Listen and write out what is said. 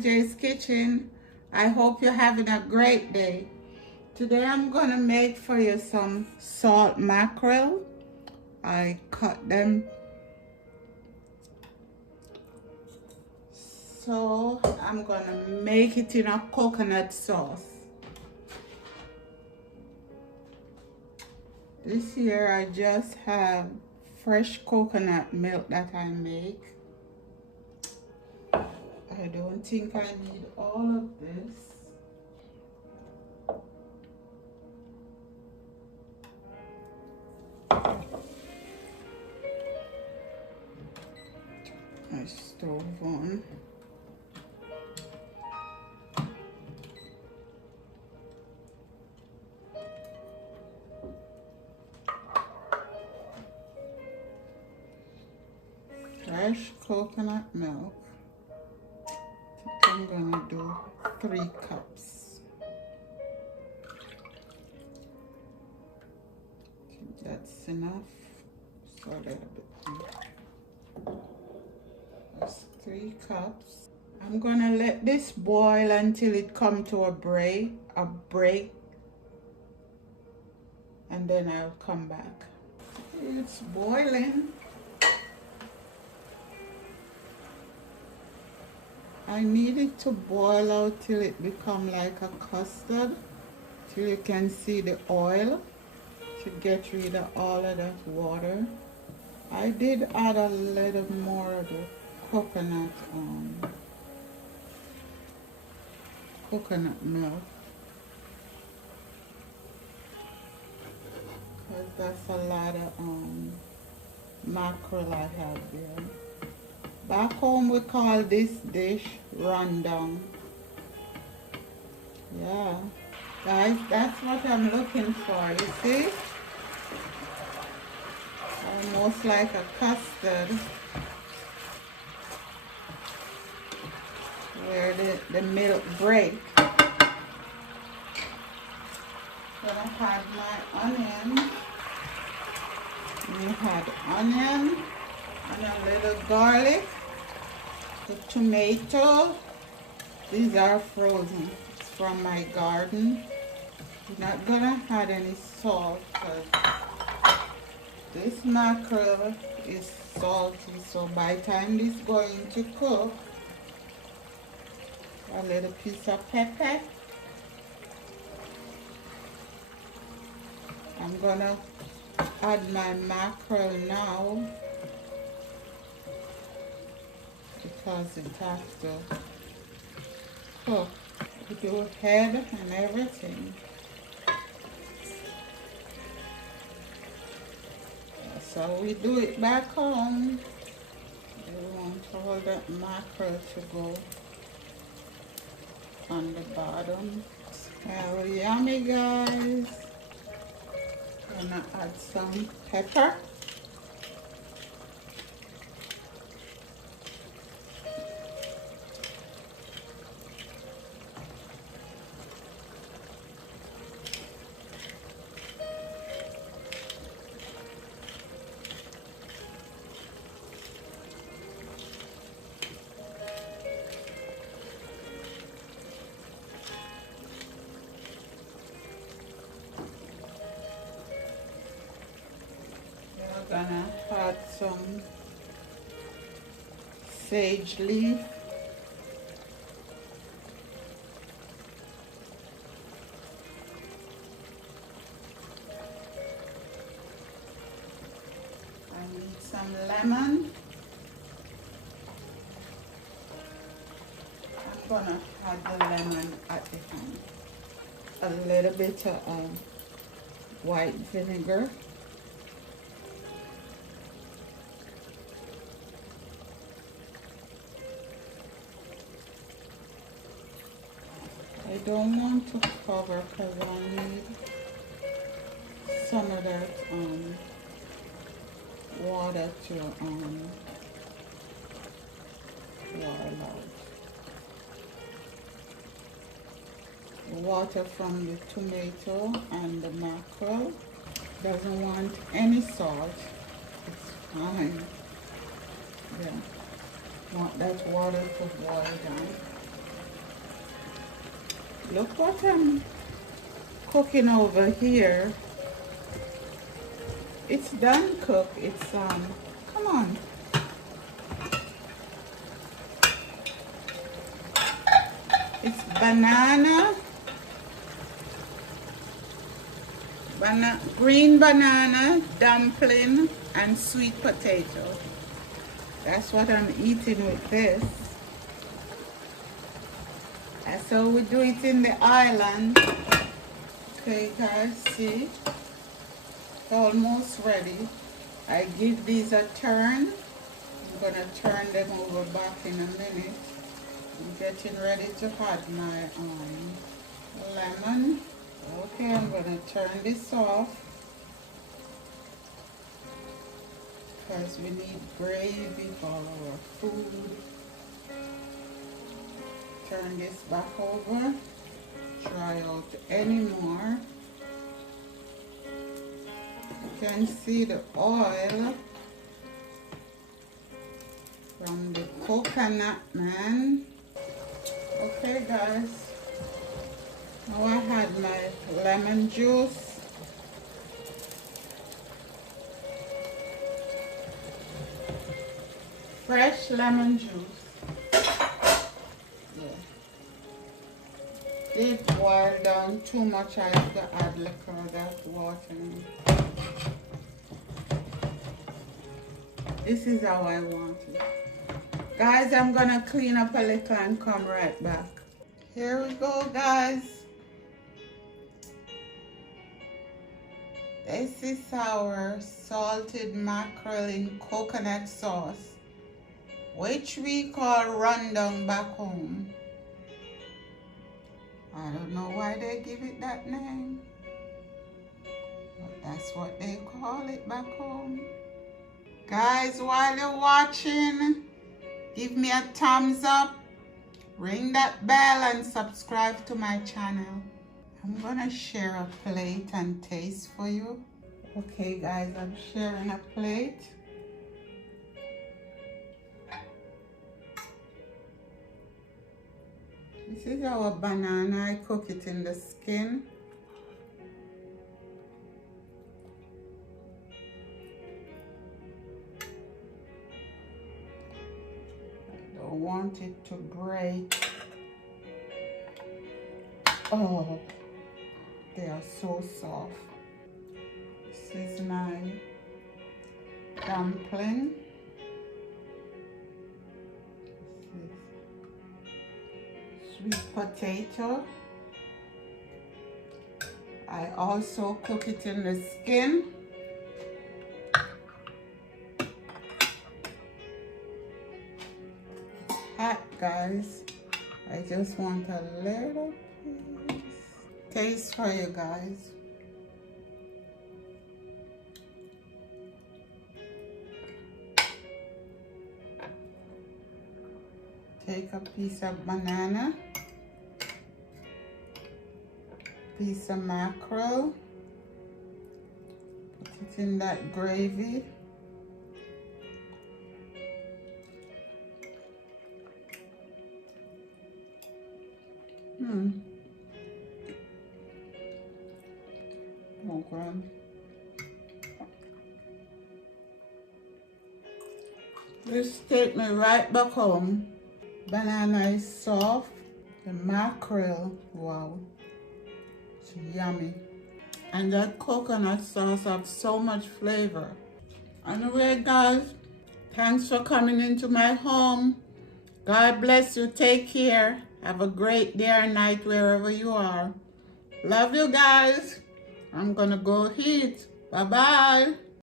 MJ's Kitchen. I hope you're having a great day. Today I'm gonna make for you some salt mackerel. I cut them. So I'm gonna make it in a coconut sauce. This here I just have fresh coconut milk that I make. I don't think I need all of this. My stove on. Fresh coconut milk. I'm gonna do 3 cups. That's enough. So a little bit more. That's 3 cups. I'm gonna let this boil until it come to a break, and then I'll come back. It's boiling. I need it to boil out till it become like a custard, till you can see the oil, to get rid of all of that water. I did add a little more of the coconut milk, because that's a lot of mackerel I have there. Back home we call this dish rundown. Yeah, guys, that's what I'm looking for, you see? Almost like a custard, where the milk breaks. Gonna add my onion. We had onion and a little garlic. The tomato, these are frozen. It's from my garden. I'm not gonna add any salt because this mackerel is salty, so by the time this is going to cook, a little piece of pepper. I'm gonna add my mackerel now because it has to cook. We do head and everything. So we do it back home. We want all that mackerel to go on the bottom. Well, yummy, guys. Gonna add some pepper. Gonna add some sage leaf. I need some lemon. I'm gonna add the lemon at the end. A little bit of white vinegar. I don't want to cover because I need some of that water to boil out. The water from the tomato and the mackerel doesn't want any salt. It's fine. Yeah. Want that water to boil down. Look what I'm cooking over here. It's done cooked. It's come on. It's green banana, dumpling, and sweet potato. That's what I'm eating with this. That's how we do it in the island. Okay guys, see? It's almost ready. I give these a turn. I'm gonna turn them over back in a minute. I'm getting ready to add my lemon. Okay, I'm gonna turn this off because we need gravy for our food. Turn this back over. Try out any more. You can see the oil from the coconut, man. Okay guys, now I had my lemon juice. Fresh lemon juice. It boiled down too much. I have to add liquor, that water in. This is how I want it. Guys, I'm gonna clean up a little and come right back. Here we go, guys. This is our salted mackerel in coconut sauce, which we call rundown back home. I don't know why they give it that name, but that's what they call it back home. Guys, while you're watching, give me a thumbs up, ring that bell, and subscribe to my channel. I'm gonna share a plate and taste for you. Okay guys, I'm sharing a plate. This is our banana. I cook it in the skin. I don't want it to break. Oh, they are so soft. This is my dumpling. Sweet potato. I also cook it in the skin. It's hot, guys. I just want a little piece. Taste for you guys. Take a piece of banana, piece of mackerel, put it in that gravy. Oh God. This take me right back home. Banana is soft. The mackerel, wow, it's yummy. And that coconut sauce has so much flavor. Anyway, guys, thanks for coming into my home. God bless you. Take care. Have a great day or night wherever you are. Love you guys. I'm gonna go eat. Bye-bye.